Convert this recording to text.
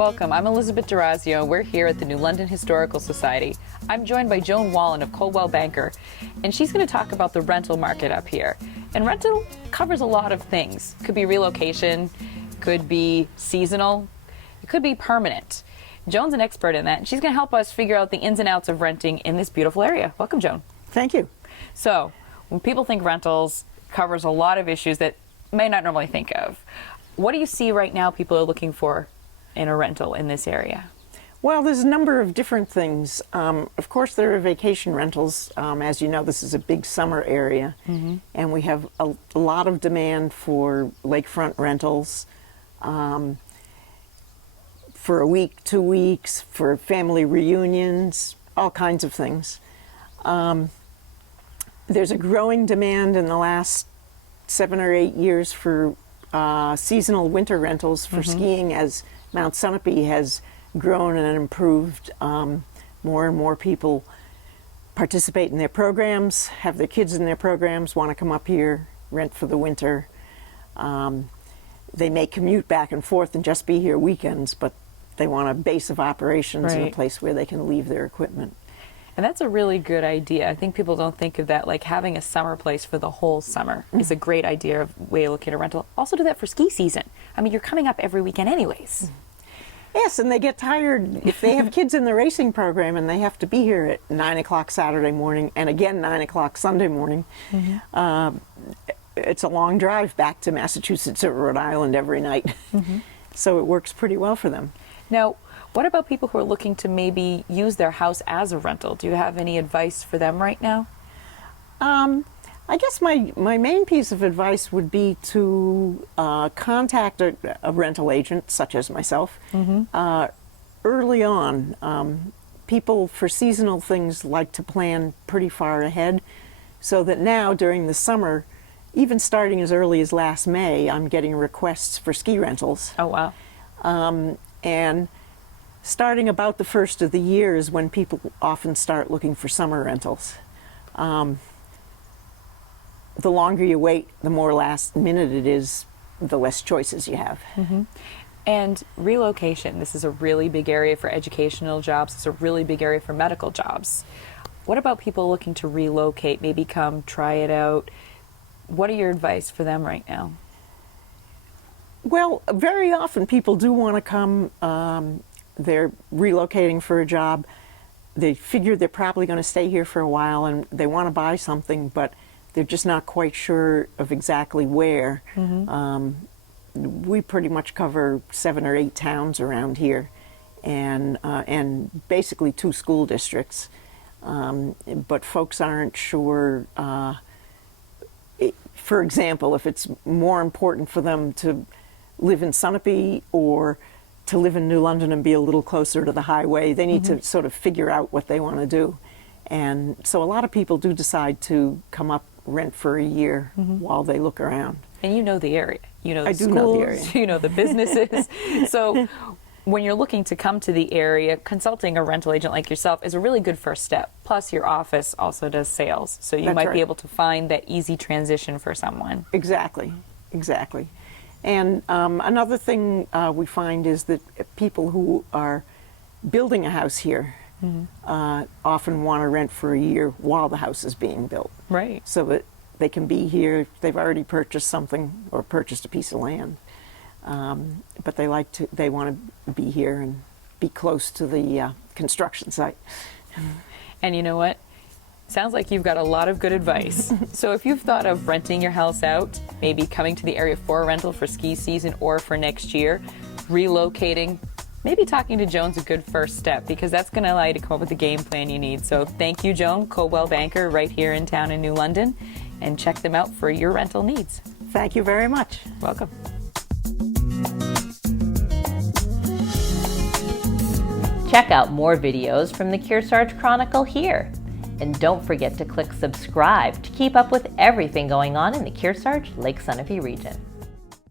Welcome, I'm Elizabeth Durazio. We're here at the New London Historical Society. I'm joined by Joan Wallen of Coldwell Banker, and she's going to talk about the rental market up here. And rental covers a lot of things. Could be relocation, could be seasonal, it could be permanent. Joan's an expert in that, and she's going to help us figure out the ins and outs of renting in this beautiful area. Welcome, Joan. Thank you. So, when people think rentals, covers a lot of issues that may not normally think of. What do you see right now people are looking for in a rental in this area? Well, there's a number of different things. Of course, there are vacation rentals. As you know, this is a big summer area, and we have a lot of demand for lakefront rentals for a week, 2 weeks, for family reunions, all kinds of things. There's a growing demand in the last 7 or 8 years for seasonal winter rentals for skiing, as Mount Sunapee has grown and improved. More and more people participate in their programs, have their kids in their programs, want to come up here, rent for the winter. They may commute back and forth and just be here weekends, but they want a base of operations and a place where they can leave their equipment. And that's a really good idea. I think people don't think of that, like having a summer place for the whole summer is a great idea of way to look at a rental. Also do that for ski season. I mean, you're coming up every weekend anyways. Yes, and they get tired if they have kids in the racing program and they have to be here at 9 o'clock Saturday morning and again 9 o'clock Sunday morning. It's a long drive back to Massachusetts or Rhode Island every night. So it works pretty well for them. Now, what about people who are looking to maybe use their house as a rental? Do you have any advice for them right now? I guess my main piece of advice would be to contact a rental agent, such as myself, early on. People for seasonal things like to plan pretty far ahead, so that now during the summer, even starting as early as last May, I'm getting requests for ski rentals. Oh, wow. And starting about the first of the year is when people often start looking for summer rentals. The longer you wait, the more last minute it is, the less choices you have. And relocation, this is a really big area for educational jobs. It's a really big area for medical jobs. What about people looking to relocate, maybe come try it out? What are your advice for them right now? Well, very often people do want to come. They're relocating for a job. They figure they're probably going to stay here for a while and they want to buy something, but they're just not quite sure of exactly where. We pretty much cover 7 or 8 towns around here and basically 2 school districts. But folks aren't sure. For example, if it's more important for them to live in Sunapee or to live in New London and be a little closer to the highway, they need to sort of figure out what they want to do. And so a lot of people do decide to come up, rent for a year while they look around. And you know the area. You know the schools, know the area. You know the businesses. So when you're looking to come to the area, consulting a rental agent like yourself is a really good first step. Plus your office also does sales, so you might be able to find that easy transition for someone. Exactly, exactly. And another thing we find is that people who are building a house here often want to rent for a year while the house is being built. Right. So that they can be here, they've already purchased something or purchased a piece of land. But they want to be here and be close to the construction site. And you know what? Sounds like you've got a lot of good advice. So if you've thought of renting your house out, maybe coming to the area for a rental for ski season or for next year, relocating, maybe talking to Joan's a good first step, because that's going to allow you to come up with the game plan you need. So thank you, Joan, Coldwell Banker, right here in town in New London, and check them out for your rental needs. Thank you very much. Welcome. Check out more videos from the Kearsarge Chronicle here. And don't forget to click subscribe to keep up with everything going on in the Kearsarge Lake Sunapee region.